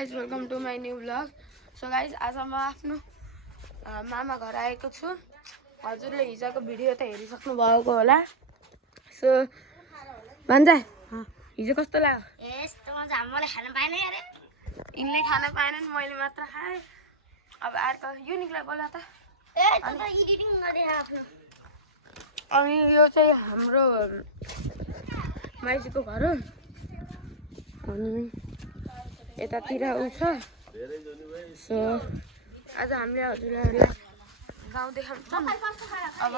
Guys welcome to my new blog. So guys आज म आफ्नो मामा घर आएको छु। हजुरले हिजोको भिडियो त हेरिसक्नु भएको होला। सो भन्छ हिजो कस्तो लाग्यो? मलाई खान पाएन अरे यिनले खान पाएनन्, मैले मात्र खाएँ। अब अर्को युनिकलाई बोला त। एडिटिङ गरे आफ्नो। अनि यो चाहिँ हाम्रो माइजूको घर हो। अनि यतातिर उ छ। सो आज हामीले हजुरहरूलाई गाउँ देखाउँछौँ। अब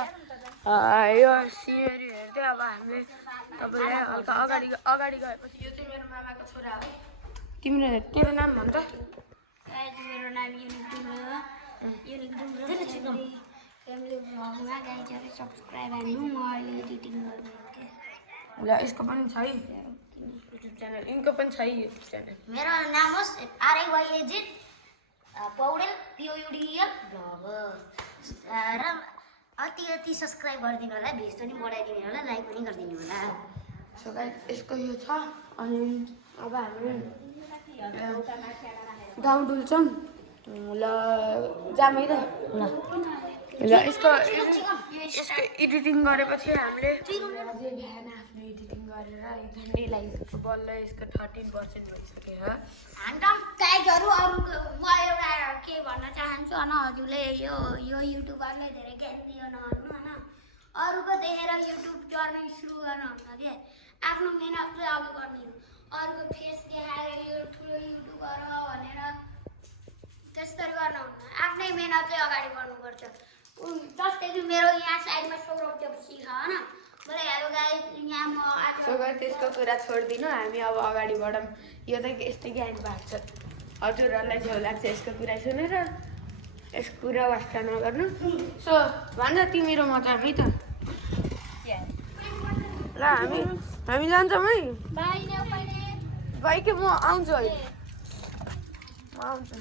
यो सिनेरी हेर्दै अब हामीले तपाईँलाई हल्का अगाडि गएपछि यो चाहिँ मेरो मामाको छोरा हो। तेरो नाम भन्छ? मेरो नाम युनिक डुम्रो हो। युनिक डुम्रो फ्यामिली भ्लगमा गाइजहरु सब्स्क्राइब हान्नु। म अहिले एडिटिङ गर्दैछु के। ल यसको पनि छ है युट्युब च्यानल, इनको पनि छ है युट्युब च्यानल। मेरो नाम हो RAYAZ पौडेल POUDEL भ्लग र अति सब्स्क्राइब गरिदिनु होला, भ्युज पनि बढाइदिनु होला, लाइक पनि गरिदिनु होला। सो गाइस यसको यो छ। अनि अब हामी गाउँ डुल्छौँ। ल जामै त ल यसको एडिटिङ गरेपछि हामीले बिहान आफ्नो एडिटिङ गरेर 1 घन्टा लागिसक्यो। बल्ल यसको 13% भइसक्यो। गाइजहरु म एउटा के भन्न चाहन्छु हैन, हजुरले यो युट्युबरले धेरै ज्ञान दियो नभन्नु हैन, अरूको देखेर युट्युब चढ्न सुरु गर्न हुन्न के। आफ्नो मेहनतले अघि बढ्नु। अरूको फेस देखाएर यो ठुलो युट्युबर हो भनेर त्यसरी गर्न हुन्न। आफ्नै मेहनतले अगाडि बढ्नुपर्छ। जस्तै कि मेरो यहाँ साइडमा सौरभ देवसी छ हैन, मलाई हेलो गाइस यहाँ म सो गाइस त्यसको कुरा छोड्दिनु, हामी अब अगाडि बढौँ। यो त यस्तै ज्ञान भएको छ। हजुरहरूलाई झ्याउ लाग्छ यसको कुरा सुनेर, यसको कुरा वास्ता नगर्नु। सो भन्छ तिमी र म जाऊँ है त। ल हामी जान्छौँ है। भाइ के म आउँछु है, म आउँछु।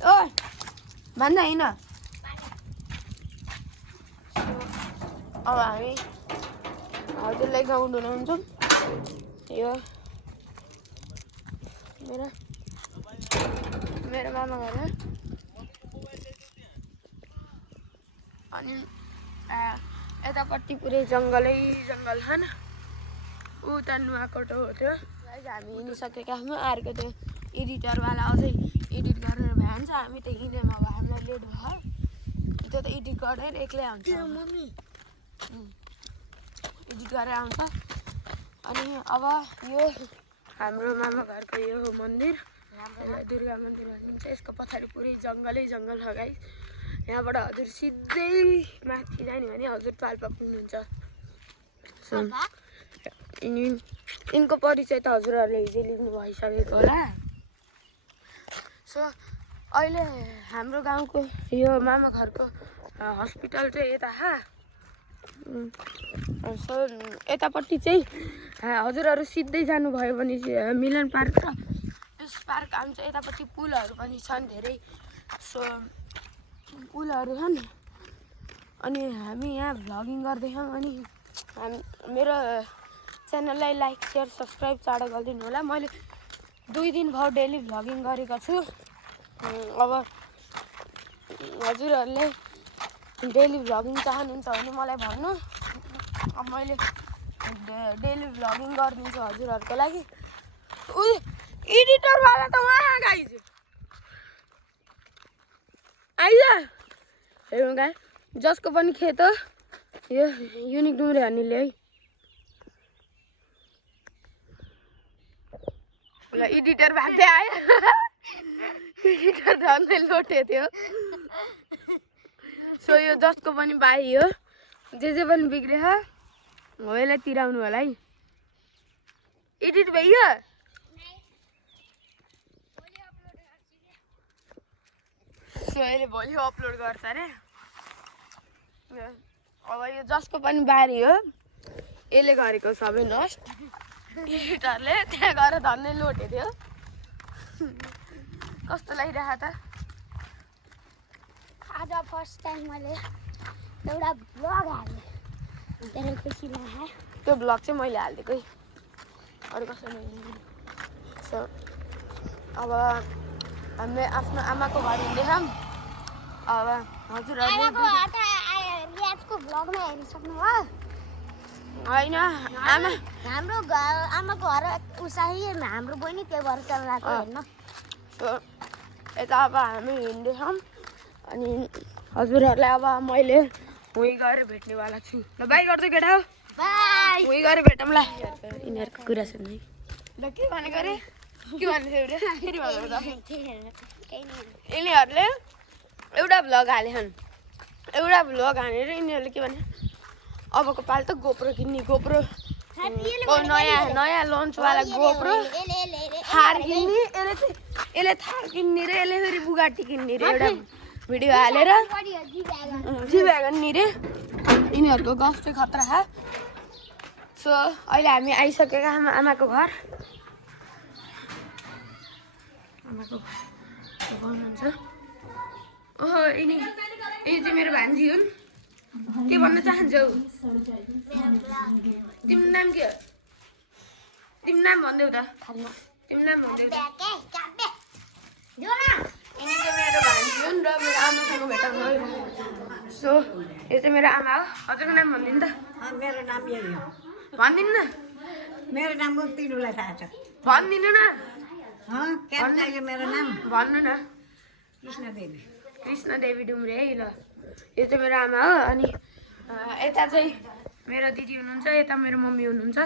ओ भन्दा होइन। अब हामी हजुरलाई गाउँ डुलाउँछौँ। यो मेरो मामा घर हो। अनि यतापट्टि पुरै जङ्गलै जङ्गल छ नि। उता नुवाकोटो हो त्यो। हामी हिँडिसकेका छौँ। अर्को त्यो एडिटरवाला अझै एडिट गरेर भ्यान्छ। हामी त हिँड्यौँ, अब हामीलाई लेट भयो। त्यो त एडिट गरेर एक्लै आउँछ, एडिट गरेर आउँछ। अनि अब यो हाम्रो मामा घरको यो हो मन्दिर, दुर्गा मन्दिर भनिन्छ। यसको पछाडि पुरै जङ्गलै जङ्गल छ गाइस। यहाँबाट हजुर सिधै माथि जाने भने हजुर पाल्पा पुग्नुहुन्छ। यिनको परिचय त हजुरहरूले हिजो लिनु भइसकेको होला। सो अहिले हाम्रो गाउँको यो मामा घरको हस्पिटल चाहिँ यता सो यतापट्टि चाहिँ हजुरहरू सिधै जानुभयो भने मिलन पार्क र यस पार्क आउँछ। यतापट्टि पुलहरू पनि छन् धेरै। सो पुलहरू छन्। अनि हामी यहाँ भ्लगिङ गर्दैछौँ। अनि मेरो च्यानललाई लाइक सेयर सब्सक्राइब चाँडो गरिदिनु होला। मैले 2 दिन भयो डेली भ्लगिङ गरेको छु। अब हजुरहरूले डेली भ्लगिङ चाहनुहुन्छ भने मलाई भन्नु। अब मैले डेली भ्लगिङ गरिदिन्छु हजुरहरूको लागि। एडिटरवाला त उहाँ गाइज आइज हेरौँ गाई, जसको पनि खेत हो यो युनिक डुम्रे हान्नेले है। ल एडिटर भएको थियो आयो। एडिटर झन्डै लोटे थियो। सो यो जसको पनि बाई हो, जे पनि बिग्रेछ हो, यसलाई तिराउनु होला है। एडिट भइयो। सो यसले भोलि अपलोड गर्छ अरे। अब यो जसको पनि बारी हो, यसले गरेको सबै नष्ट। एडिटरले त्यहाँ गएर धन्दै लोटे थियो। कस्तो लागिरहेको त? आज फर्स्ट टाइम मैले एउटा भ्लग हालेँ, धेरै खुसी लाग्यो। त्यो भ्लग चाहिँ मैले हालिदिएको है, अरू कसैले। सो अब हामी आफ्नो आमाको घर हिँड्दैछौँ। अब हजुरहरूले रियाजको भ्लगमा हेरिसक्नु भयो होइन आमा हाम्रो घर आमाको घर उसाही हाम्रो बहिनी त्यो घर चलाएको हेर्न सो यता अब हामी हिँड्दैछौँ अनि हजुरहरूलाई अब मैले उहीँ गएर भेट्नेवाला छु ल बाई गर्दै केटा हो बाई उहीँ गएर भेटौँ ल यिनीहरूको कुरा सुन्दै ल के भनेको अरे के भन्दै थियो फेरि भनेको त यिनीहरूले एउटा भ्लग हालेछन् एउटा भ्लग हानेर यिनीहरूले के भने अबको पालि त गोप्रो किन्ने गोप्रो नयाँ लन्चवाला गोप्रो थार किन्ने यसले थार किन्ने रे यसले फेरि बुगाटी किन्ने रे एउटा भिडियो हालेर जी भ्यागन नि रे यिनीहरूको गफ चाहिँ खतरा छ सो अहिले हामी आइसकेका आमाको घर आमाको घर हुनुहुन्छ ओहो यिनी चाहिँ मेरो भान्जी हुन् के भन्न चाहन्छौ तिम्रो नाम के हो तिम्रो नाम भन्देऊ त तिम्रो नाम भन्देऊ त यिनी चाहिँ मेरो भान्जी हुन् र मेरो आमासँग भेटाउनु सो यो चाहिँ मेरो आमा हो हजुरको नाम भनिदिनु त मेरो नाम यही हो भनिदिनु न मेरो नाम हो तिमीलाई थाहा छ भनिदिनु न के चाहियो मेरो नाम भन्नु न कृष्णदेवी कृष्णदेवी डुम्रे है ल यो चाहिँ मेरो आमा हो अनि यता चाहिँ मेरो दिदी हुनुहुन्छ यता मेरो मम्मी हुनुहुन्छ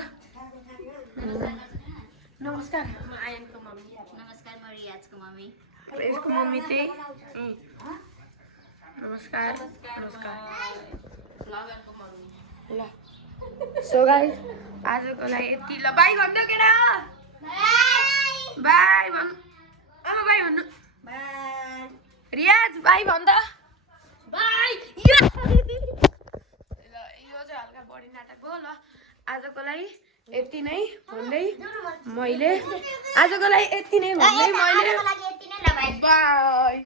नमस्कार म आयनको मम्मी नमस्कार म रियाजको मम्मी यसको मम्मी चाहिँ नमस्कार नमस्कार ल सो गाइस आजको लागि यति ल बाई भन्नु केटा बाई भन्नु बाई भन्नु बाई रियाज बाई भन्दा बाई ल यो चाहिँ हल्का बढी नाटक हो ल आजको लागि यति नै भन्दै मैले बाई